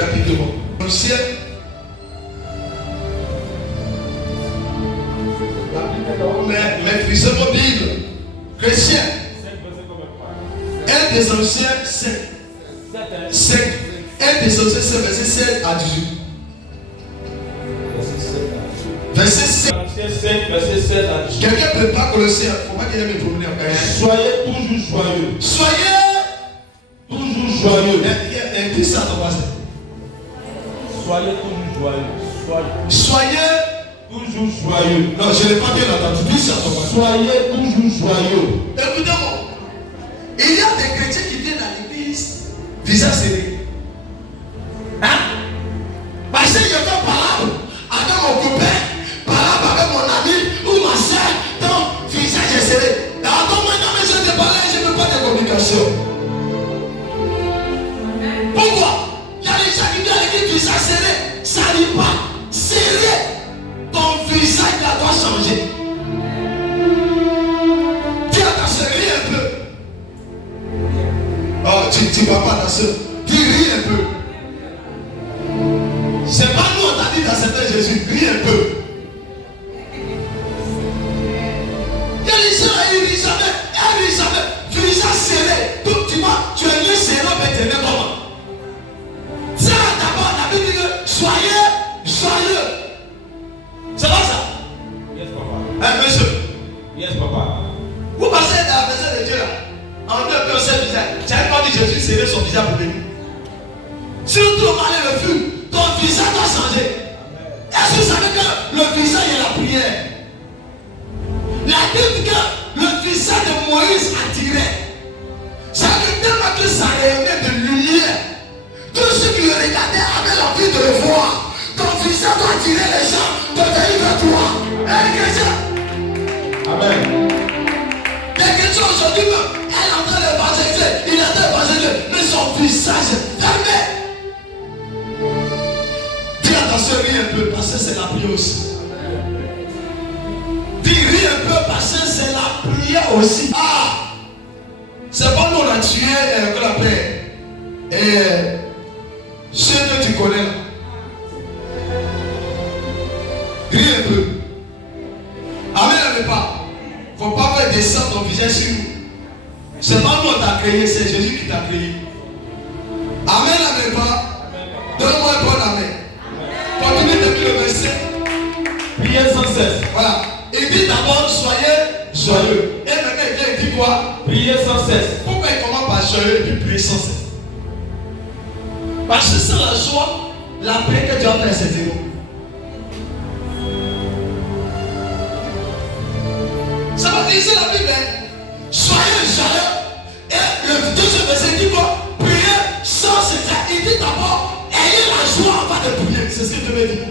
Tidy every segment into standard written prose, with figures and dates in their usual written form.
rapidement. Colossiens. Maîtrisez vos Bibles. Chrétiens. 1 Thessaloniciens 7. 1 Thessaloniciens 7, verset 7 à 18. Verset 7. Quelqu'un prépare Colossiens. Il ne faut pas qu'il aille me promener en cahier. Soyez toujours joyeux. Soyez toujours joyeux. Dis ça à ton voisin. Soyez toujours joyeux. Soyez toujours joyeux. Non, je ne l'ai pas bien entendu. Dis ça à ton voisin. Soyez toujours joyeux. Écoutez-moi. Il y a des chrétiens qui viennent à l'église, visage serré. Hein? Parce qu'il y a un parable avec mon copain, parable avec mon ami ou ma soeur, donc visage est serré. Alors, maintenant, je te parle, je ne veux pas de communication. Pourquoi? Il y a des gens qui viennent à l'église, visage serré. Ça n'arrive pas. Serré. Ton visage là doit changer. Dis à ta soeur, ris un peu. Oh, tu ne vas pas ta soeur. Dis, ris un peu. C'est pas nous, on t'a dit dans certains Jésus, ris un peu. Il y a des gens, ils rient jamais. Visage serré. Donc tu vois, tu es mieux serré, mais tu es mieux comment? C'est là d'abord, la Bible dit que soyez joyeux. C'est pas ça? Yes, papa. Monsieur. Yes, papa. Vous passez dans la maison de Dieu là. En deux peu, on sait visage. Tu n'as pas dit Jésus serrer son visage pour venir. Si le trou malais le fut, ton visage doit changer. Est-ce que vous savez que le visage est la prière? La Bible dit que le visage de Moïse attirait. Ça veut dire tellement que ça rayonnait de lumière. Tous ceux qui le regardaient avaient l'envie de le voir. Ton visage doit attirer les gens de venir vers toi. Les chrétiens. Amen. Les chrétiens aujourd'hui, elle est en train d'évangéliser. Il est en train d'évangéliser. Mais son visage est fermé. Dis attention, ris un peu, parce que c'est la prière aussi. Dis ris un peu, parce que c'est la prière aussi. Ah! C'est pas nous on a tué que la paix. Ceux que tu connais là. Ris un peu. Amen, n'aime pas. Faut pas faire descendre ton visage sur nous. C'est pas nous on t'a créé, c'est Jésus qui t'a créé. Amen, n'aime pas. Donne-moi un bon amen. Continuez depuis le verset. Priez sans cesse. Voilà. Il dit d'abord soyez joyeux. Et maintenant il vient et dit quoi? Priez sans cesse. Pourquoi il commence par joyeux et puis prier sans cesse? Parce que sans la joie, la paix que tu as fait c'est zéro. Ça va dire la Bible. Soyez joyeux. Et le deuxième verset dit quoi? Priez sans cesse. Il dit d'abord ayez la joie avant de prier. C'est ce que je veux dire.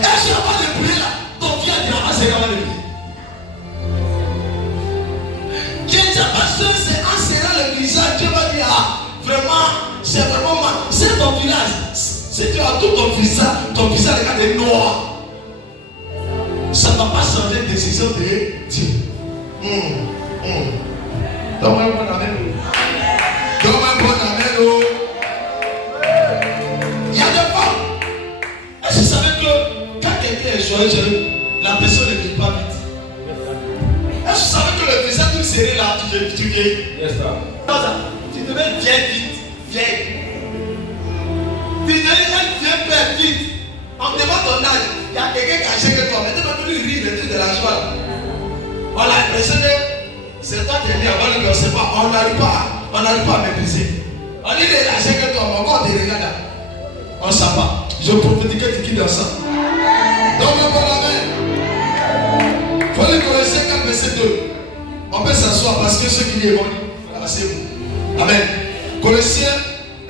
Et si avant de prier là, ton vie dira pas c'est avant de prier. Je ne sais pas si c'est en serrant le visage, Dieu va dire ah, vraiment, c'est vraiment mal. C'est ton village. Si tu as tout ton visage est noir. Ça ne va pas changer de décision de Dieu. Donne-moi un bon amen. Donne-moi un bon amen. Il y a des femmes. Est-ce que vous savez que quand quelqu'un est joyeux, la personne ne vit pas vite? Est-ce que vous savez que le visage tout serré là, tu vieillis? Yes, sir. Tu deviens vieille. Tu deviens un vieux père vite. On te demande ton âge. Il y a quelqu'un qui a acheté que toi. Mais tu vas toujours rire le truc de la joie. On a l'impression que c'est toi qui es né avant le ne pas. On n'arrive pas à maîtriser. On dit qu'il est âgé que toi, mais encore on te regarde là. On ne sait pas. Je prophétise que tu quittes dans ça. Donc, on va la main. Il faut les Colossiens 4, verset 2. On peut s'asseoir parce que ceux qui y vont, asseyez-vous. Amen. Colossiens,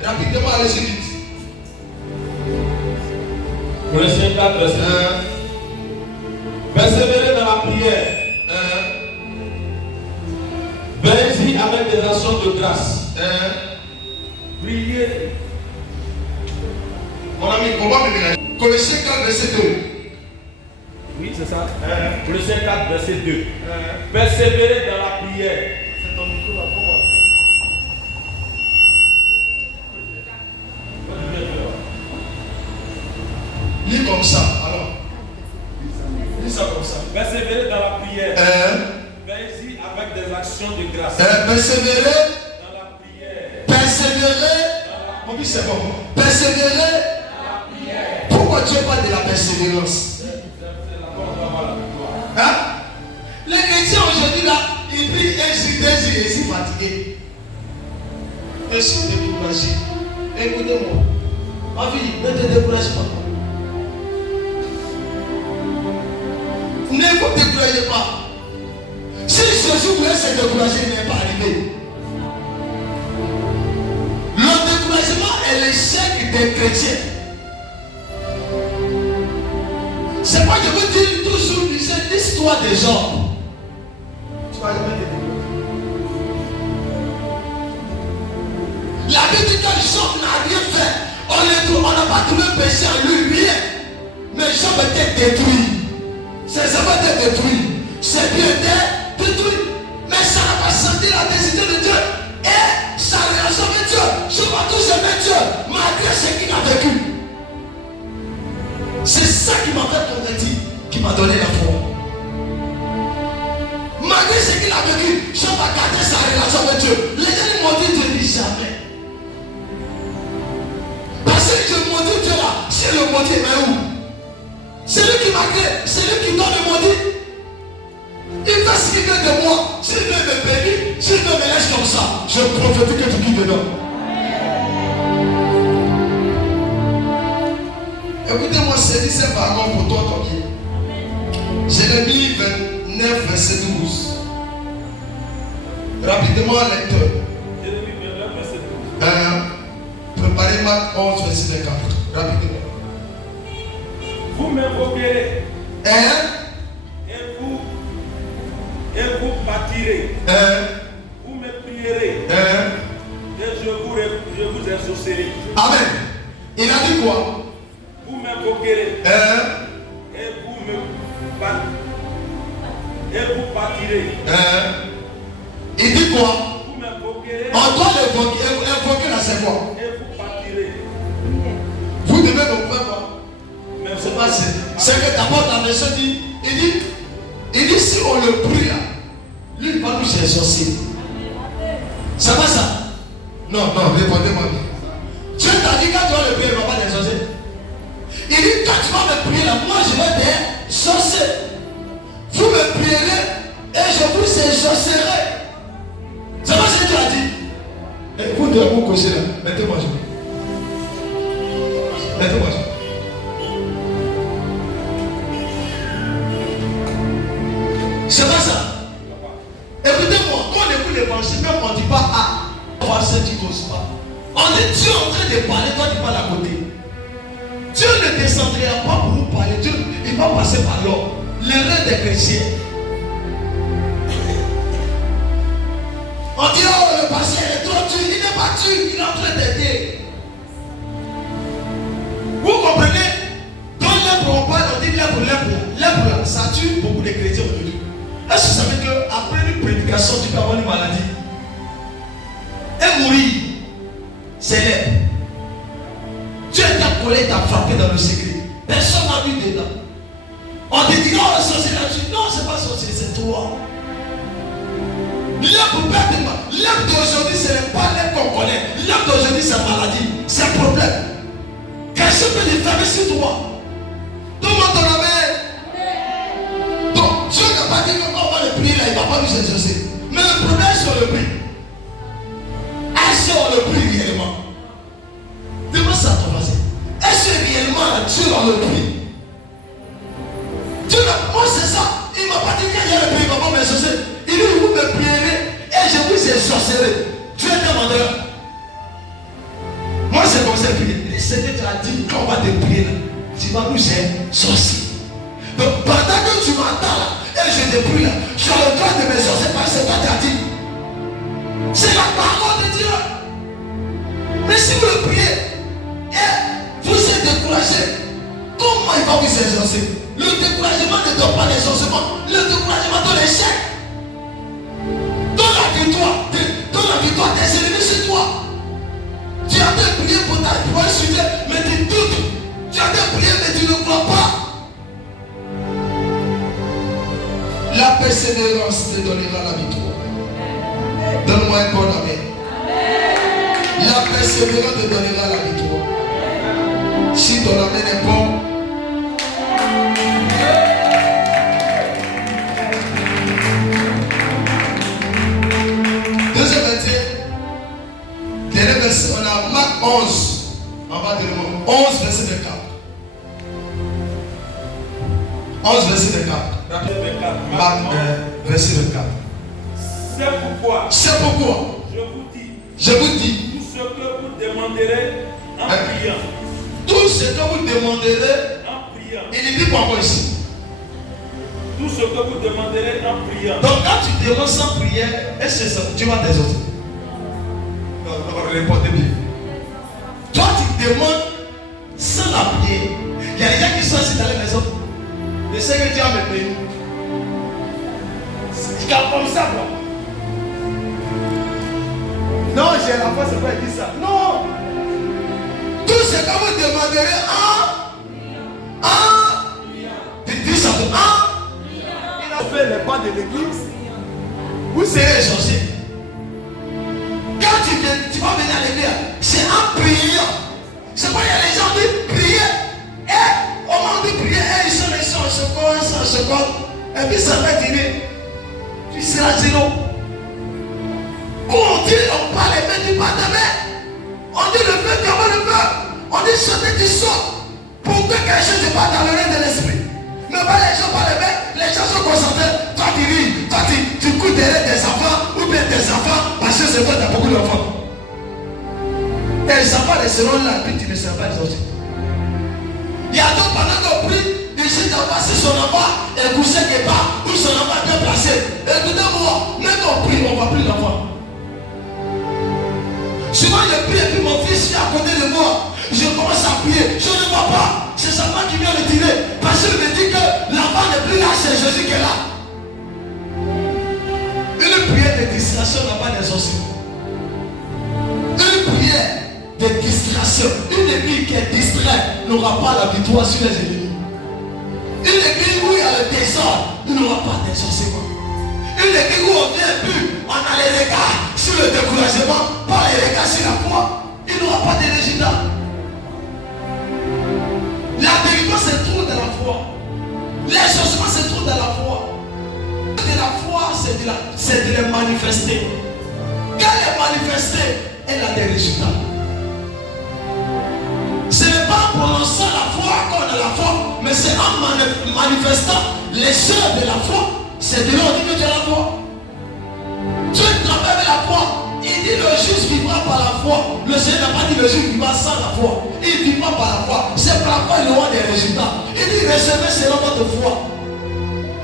rapidement, allez-y vite. Colossiens 4, verset 2. Persévérez dans la prière. Veillez-y avec des actions de grâce. Priez. Mon ami, on va me mélanger. Colossiens 4, verset 2. Oui, c'est ça. Colossiens 4, verset 2. Persévérez dans la prière. C'est ton micro là, pourquoi? Lis comme ça. Alors. Lis ça comme ça. Persévérer dans la prière. Veillez-y avec des actions de grâce. Persévérer dans la prière. Persévérer. On dit c'est bon. Persévérer Dans la prière. Pourquoi Dieu parle de la persévérance? Hein? Les chrétiens aujourd'hui là, ils prient un jour, 2 jours et ils sont fatigués. Ils sont découragés. Écoutez-moi. Ma vie, ne te décourage pas. Ne vous découragez pas. Si Jésus voulait se décourager, il n'est pas arrivé. Le découragement est l'échec des chrétiens. C'est pas que je veux dire toujours l'histoire des gens. Tu vas jamais te décourager. La Bible dit que Job n'a rien fait. On n'a pas trouvé péché en lui, rien. Mais Job était détruit. Ses œuvres étaient détruits. Ses biens étaient détruits. Mais ça n'a pas senti la décision de Dieu. Et sa relation avec Dieu. Job a toujours aimé Dieu. Malgré ce qu'il a vécu. C'est ça qui m'a fait convertir. Qui m'a donné la foi. Malgré ce qu'il a vécu, Job a gardé sa relation avec Dieu. Les gens m'ont dit Dieu dit jamais. Parce que je maudis Dieu là, c'est le maudit, mais où? C'est lui qui m'a créé, c'est lui qui donne le maudit. Il fait ce qu'il veut de moi. S'il veut me bénir, s'il veut me laisser comme ça, je prophétise que tu quittes dedans. Écoutez-moi, c'est dit c'est par pour toi, ton pied. Jérémie 29, verset 12. Rapidement, lecteur. Jérémie 29, verset 12. Préparez Marc 11, verset 4. Rapidement. Vous m'invoquerez. Et vous bâtirez. Vous me prierez. Et je vous exaucerai. Amen. Il a dit quoi? Vous m'invoquerez. Et vous bâtirez. Il dit quoi? Vous m'invoquerez. On doit invoquer là, c'est quoi? Et vous bâtirez. Vous devez me faire quoi? Mais c'est pas ça. C'est que d'abord la version dit, il dit si on le prie là, lui il va nous exaucer. C'est pas ça? Non, répondez-moi bien. Dieu t'a dit quand tu vas le prier, il ne va pas t'exaucer. Il dit quand tu vas me prier là, moi je vais t'exaucer. Vous me prierez et je vous exaucerai. C'est pas ce que tu as dit. Et vous devez vous coucher là. Mettez-moi je. Mettez-moi je. C'est pas ça. Écoutez-moi, quand on écoute l'évangile, même on ne dit pas ah, on va se dire pas. On est Dieu en train de parler, toi tu parles à côté. Dieu ne descendra pas pour nous parler. Dieu, il va passer par l'homme. L'erreur des chrétiens. On dit oh le pasteur est trop dur. Il n'est pas dur, il est en train d'aider. Vous comprenez? Dans l'œuvre on parle, on dit l'œuvre. L'œuvre ça tue beaucoup de chrétiens aujourd'hui. Est-ce que vous savez qu'après une prédication, tu peux avoir une maladie et mourir? C'est l'œuvre. Dieu t'a collé, t'a frappé dans le secret. Personne n'a vu dedans. On te dit, oh, sorcier là-dessus. Non, c'est pas sorcier, c'est toi. L'œuvre d'aujourd'hui, ce n'est pas l'œuvre qu'on connaît. L'œuvre d'aujourd'hui, c'est maladie, c'est problème. Quelqu'un peut les fermer sur toi. Tout le monde en avait. Donc, Dieu n'a pas dit qu'on va le prier là, il ne va pas nous exaucer. Mais le problème, c'est le prix. Est-ce qu'on le prie réellement? Demande ça à ton voisin. Est-ce que réellement Dieu va le prier? Dieu n'a pas, c'est ça. Il ne m'a pas dit qu'il y a le prix, il ne va pas m'exaucer. Il dit, vous me prierez et je vous exaucerai. Dieu est demandeur. Moi, c'est comme ça que le Seigneur t'a dit, quand on va te prier, tu vas nous exaucer. Donc, pendant que tu m'entends là, et je te prie là, je suis le droit de m'exaucer parce que toi t'as dit. C'est la parole de Dieu. Mais si vous le priez, et vous êtes découragé, comment il va vous exaucer? Le découragement ne donne pas l'exaucement. Le découragement donne l'échec. Donne la victoire des ennemis sur toi. Tu as prié pour un sujet, mais tu doutes. Tu as des prières, mais tu ne crois pas. La persévérance te donnera la victoire. Donne-moi un bon amen. La persévérance te donnera la victoire. Si ton amen est bon, deuxième verset, dernier verset, on a Marc 11. On va dire 11 verset de 4. 11 verset de 4. Marc verset de 4. C'est pourquoi je vous dis tout ce que vous demanderez en priant. Tout ce que vous demanderez En priant. Il ne dit pas encore ici. Tout ce que vous demanderez en priant. Donc quand tu demandes sans prière, est-ce que tu vas tes autres? Non, répondez bien. Toi tu demandes sans la prière. Il y a des gens qui sont assis dans la maison. Le Seigneur Dieu me paye. C'est comme ça quoi. Non, j'ai la foi, c'est pas dire ça. Non. Tout ce que vous demanderez tu dis ça il a fait les pas de l'église. Vous serez exaucés. Quand tu vas venir à l'église, c'est en priant. C'est pas il y a les gens qui prient. Et au moment de prier, ils sont les gens, se et puis ça va dire, tu seras zéro. On dit, on parle les mains du pas de main. On dit le feu, comment le feu. On dit sauter du saut. Pour que quelque chose se passe dans le règne de l'esprit. Mais pas les gens par les mains, les gens sont concentrés. Toi tu ris, toi tu cours derrière tes enfants ou bien tes enfants parce que c'est toi qui as beaucoup d'enfants. Tes enfants resteront là et puis tu ne seras pas les autres. Il y a d'autres pendant qu'on prie, ils disent d'abord si son enfant est couché quelque part ou son enfant est bien placé. Écoutez-moi, même qu'on prie, on ne voit plus l'enfant. Souvent je prie et puis mon fils est à côté de moi. Je commence à prier, je ne vois pas. C'est seulement qui vient le tirer. Parce qu'il me dit que l'enfant n'est plus là, c'est Jésus qui est là. Une prière de distraction n'a pas d'exaucement. Une prière de distraction. Une église qui est distraite n'aura pas la victoire sur les ennemis. Une église où il y a le désordre, il n'aura pas d'exaucement. Une église où on vient plus, on a les regards sur le découragement, pas les regards sur la foi, il n'aura pas de résultat. La délivrance se trouve dans la foi. L'exaucement se trouve dans la foi. De la foi, c'est de les manifester. Quand elle est manifestée, elle a des résultats. Ce n'est pas en prononçant la foi qu'on a la foi, mais c'est en manifestant les œuvres de la foi. C'est de là on dit que tu as la foi. Dieu travaille avec la foi. Il dit le juste vivra par la foi. Le Seigneur n'a pas dit le juste vivra sans la foi. Il vivra par la foi. C'est par la foi qu'il aura des résultats. Il dit recevez selon votre foi.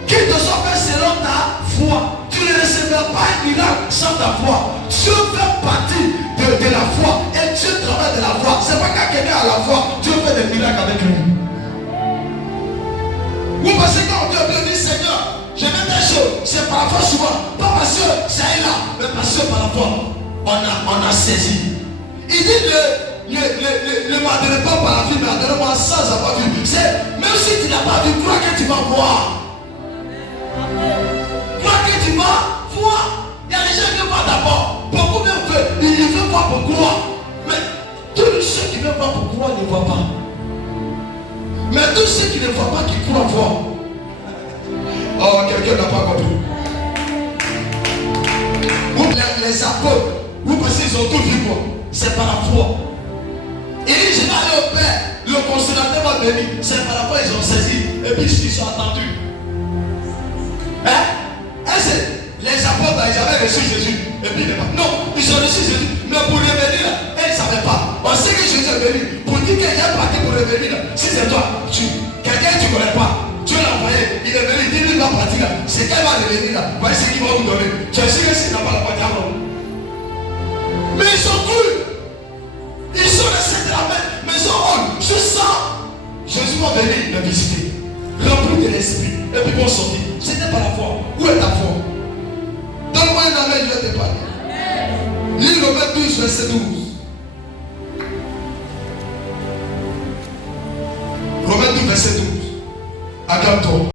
Qu'il te soit fait selon ta foi. Tu ne recevras pas un miracle sans ta foi. Dieu fait partie de la foi. Et Dieu travaille de la foi. C'est pas quand quelqu'un a la foi, Dieu fait des miracles avec lui. Vous pensez quand Dieu dit Seigneur, je vais des choses, c'est par la foi souvent. Pas parce que ça est là, mais parce que par la foi, on a saisi. Il dit ne m'adonne pas par la vie, mais adonne-moi sans avoir vu. C'est même si tu n'as pas vu, crois que tu vas voir. Crois que tu vas voir. Il y a des gens qui voient d'abord. Beaucoup même veulent. Ils veulent voir pour croire. Mais tous ceux qui veulent voir pour croire ne voient pas. Mais tous ceux qui ne voient pas, qui croient voir. Oh, quelqu'un n'a pas compris. Vous, les apôtres, vous pensez qu'ils ont tout vu quoi? C'est par la foi. Il dit, je vais aller au Père, le consolateur va venir. C'est par la foi ils ont saisi. Et puis ils sont attendus. Hein? Les apôtres, ils avaient reçu Jésus. Et puis non, ils ont reçu Jésus. Mais pour revenir là, ils ne savaient pas. On sait que Jésus est venu. Pour dire qu'il est parti pour revenir là. Si c'est toi, quelqu'un que tu ne connais pas. Dieu l'a envoyé, il est venu, il dit il va partir là. C'est qu'elle va revenir là. Voici ce qu'il va vous donner. Tu es sûr que s'il n'a pas la partie avant. Mais ils sont cru. Ils sont restés de la maison haute. Je sens. Jésus va venir le visiter. Rempli de l'esprit. Et puis vont sortir. C'était pas la foi. Où est ta foi? Donne-moi un amen, je vais te parler. Lis Romains 12, verset 12. verset 12. Acclame-toi.